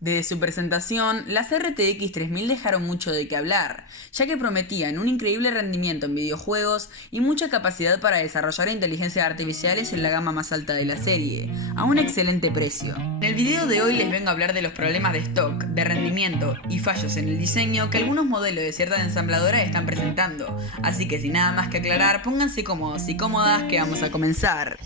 Desde su presentación, las RTX 3000 dejaron mucho de qué hablar, ya que prometían un increíble rendimiento en videojuegos y mucha capacidad para desarrollar inteligencias artificiales en la gama más alta de la serie, a un excelente precio. En el video de hoy les vengo a hablar de los problemas de stock, de rendimiento y fallos en el diseño que algunos modelos de ciertas ensambladoras están presentando, así que sin nada más que aclarar, pónganse cómodos y cómodas que vamos a comenzar.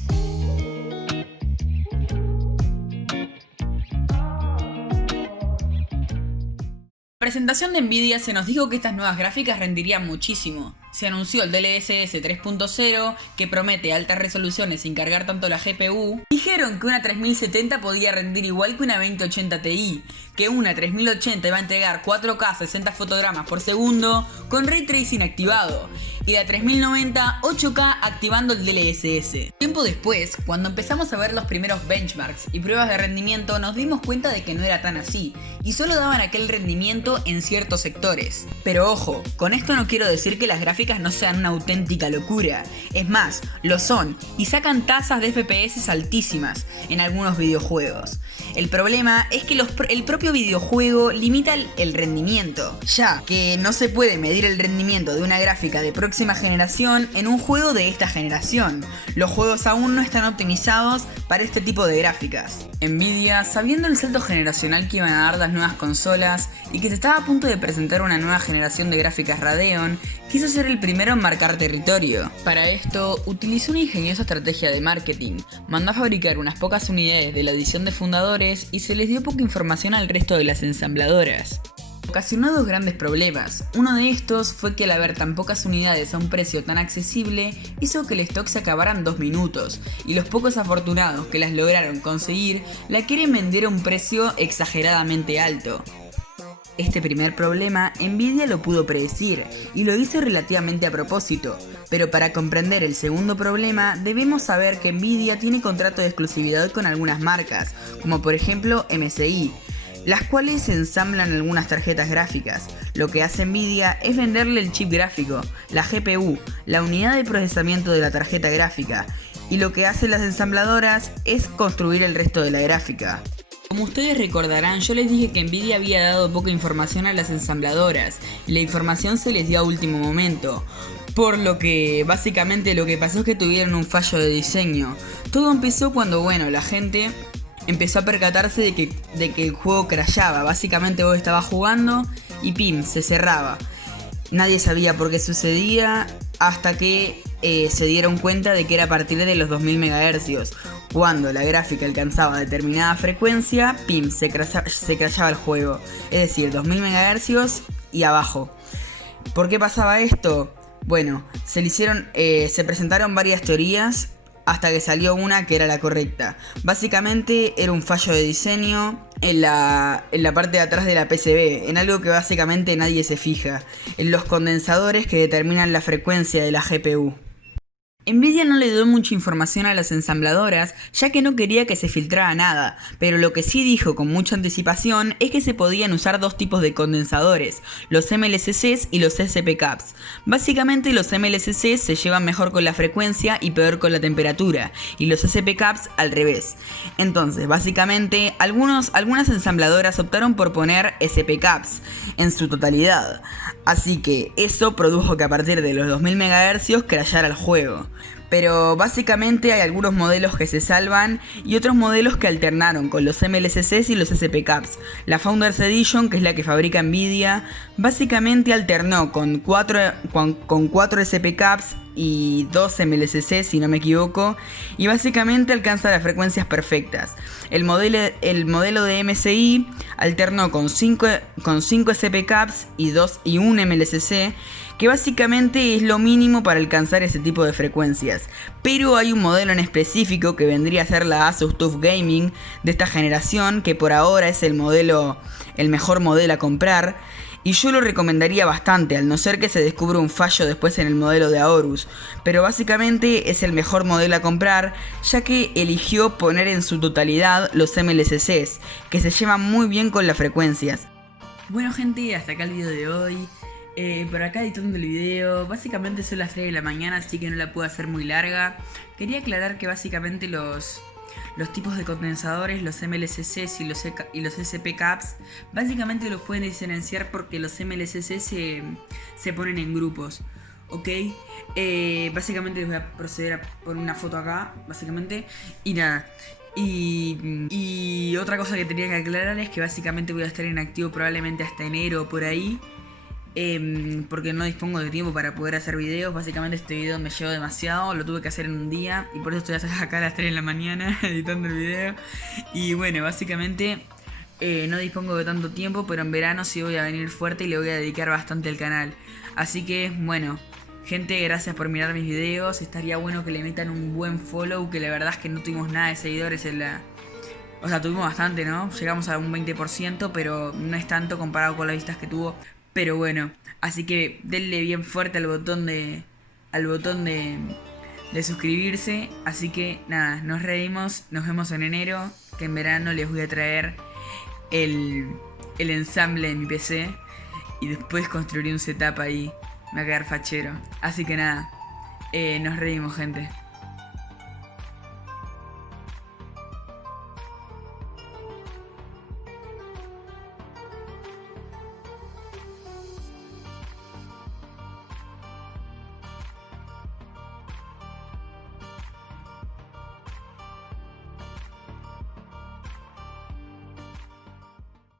Presentación de Nvidia se nos dijo que estas nuevas gráficas rendirían muchísimo. Se anunció el DLSS 3.0 que promete altas resoluciones sin cargar tanto la GPU. Dijeron que una 3070 podía rendir igual que una 2080 Ti, que una 3080 iba a entregar 4K 60 fotogramas por segundo con Ray Tracing activado y la 3090 8K activando el DLSS. Tiempo después, cuando empezamos a ver los primeros benchmarks y pruebas de rendimiento, nos dimos cuenta de que no era tan así y solo daban aquel rendimiento en ciertos sectores. Pero ojo, con esto no quiero decir que las gráficas no sean una auténtica locura. Es más, lo son y sacan tasas de FPS altísimas en algunos videojuegos. El problema es que el propio videojuego limita el rendimiento, ya que no se puede medir el rendimiento de una gráfica de próxima generación en un juego de esta generación. Los juegos aún no están optimizados para este tipo de gráficas. Nvidia, sabiendo el salto generacional que iban a dar las nuevas consolas y que se estaba a punto de presentar una nueva generación de gráficas Radeon, quiso ser el primero en marcar territorio. Para esto, utilizó una ingeniosa estrategia de marketing, mandó a fabricar unas pocas unidades de la edición de fundadores y se les dio poca información al resto de las ensambladoras. Ocasionó dos grandes problemas. Uno de estos fue que al haber tan pocas unidades a un precio tan accesible, hizo que el stock se acabara en 2 minutos, y los pocos afortunados que las lograron conseguir, la quieren vender a un precio exageradamente alto. Este primer problema, Nvidia lo pudo predecir, y lo hizo relativamente a propósito, pero para comprender el segundo problema, debemos saber que Nvidia tiene contrato de exclusividad con algunas marcas, como por ejemplo MSI, las cuales ensamblan algunas tarjetas gráficas. Lo que hace Nvidia es venderle el chip gráfico, la GPU, la unidad de procesamiento de la tarjeta gráfica, y lo que hacen las ensambladoras es construir el resto de la gráfica. Como ustedes recordarán, yo les dije que Nvidia había dado poca información a las ensambladoras, y la información se les dio a último momento. Por lo que básicamente lo que pasó es que tuvieron un fallo de diseño. Todo empezó cuando, la gente empezó a percatarse de que el juego crashaba. Básicamente vos estabas jugando y pim, se cerraba. Nadie sabía por qué sucedía hasta que se dieron cuenta de que era a partir de los 2000 MHz. Cuando la gráfica alcanzaba determinada frecuencia, pim, se crashaba el juego. Es decir, 2000 MHz y abajo. ¿Por qué pasaba esto? Bueno, se presentaron varias teorías hasta que salió una que era la correcta. Básicamente era un fallo de diseño en la parte de atrás de la PCB, en algo que básicamente nadie se fija, en los condensadores que determinan la frecuencia de la GPU. Nvidia no le dio mucha información a las ensambladoras, ya que no quería que se filtrara nada, pero lo que sí dijo con mucha anticipación es que se podían usar dos tipos de condensadores, los MLCCs y los SPCAPs. Básicamente los MLCCs se llevan mejor con la frecuencia y peor con la temperatura, y los SPCAPs al revés. Entonces, básicamente, algunas ensambladoras optaron por poner SPCAPs en su totalidad, así que eso produjo que a partir de los 2000 MHz crashara el juego. Pero básicamente hay algunos modelos que se salvan y otros modelos que alternaron con los MLCCs y los SPCAPs. La Founders Edition, que es la que fabrica Nvidia, básicamente alternó con 4 SPCAPs y 2 MLCCs, si no me equivoco, y básicamente alcanza las frecuencias perfectas. El modelo de MSI alternó con 5 SPCAPs y un MLCC, que básicamente es lo mínimo para alcanzar ese tipo de frecuencias. Pero hay un modelo en específico que vendría a ser la Asus TUF Gaming de esta generación, que por ahora es el mejor modelo a comprar, y yo lo recomendaría bastante, al no ser que se descubra un fallo después en el modelo de Aorus, pero básicamente es el mejor modelo a comprar, ya que eligió poner en su totalidad los MLCCs, que se llevan muy bien con las frecuencias. Bueno gente, hasta acá el video de hoy. Por acá editando el video, básicamente son las 3 de la mañana, así que no la puedo hacer muy larga. Quería aclarar que básicamente los los tipos de condensadores, los MLCCs y los SP caps, básicamente los pueden diferenciar porque los MLCC se ponen en grupos. Ok, básicamente les voy a proceder a poner una foto acá, básicamente, y nada. Y otra cosa que tenía que aclarar es que básicamente voy a estar inactivo probablemente hasta enero o por ahí. Porque no dispongo de tiempo para poder hacer videos. Básicamente este video me llevó demasiado, lo tuve que hacer en un día y por eso estoy acá a las 3 de la mañana editando el video. Y bueno, básicamente no dispongo de tanto tiempo, pero en verano sí voy a venir fuerte y le voy a dedicar bastante al canal. Así que bueno, gente, gracias por mirar mis videos. Estaría bueno que le metan un buen follow, que la verdad es que no tuvimos nada de seguidores en la... O sea, tuvimos bastante, ¿no? Llegamos a un 20%, pero no es tanto comparado con las vistas que tuvo. Pero bueno, así que denle bien fuerte al botón de suscribirse. Así que nada, nos reímos, nos vemos en enero, que en verano les voy a traer el ensamble de mi PC y después construiré un setup ahí. Me va a quedar fachero. Así que nada, nos reímos, gente.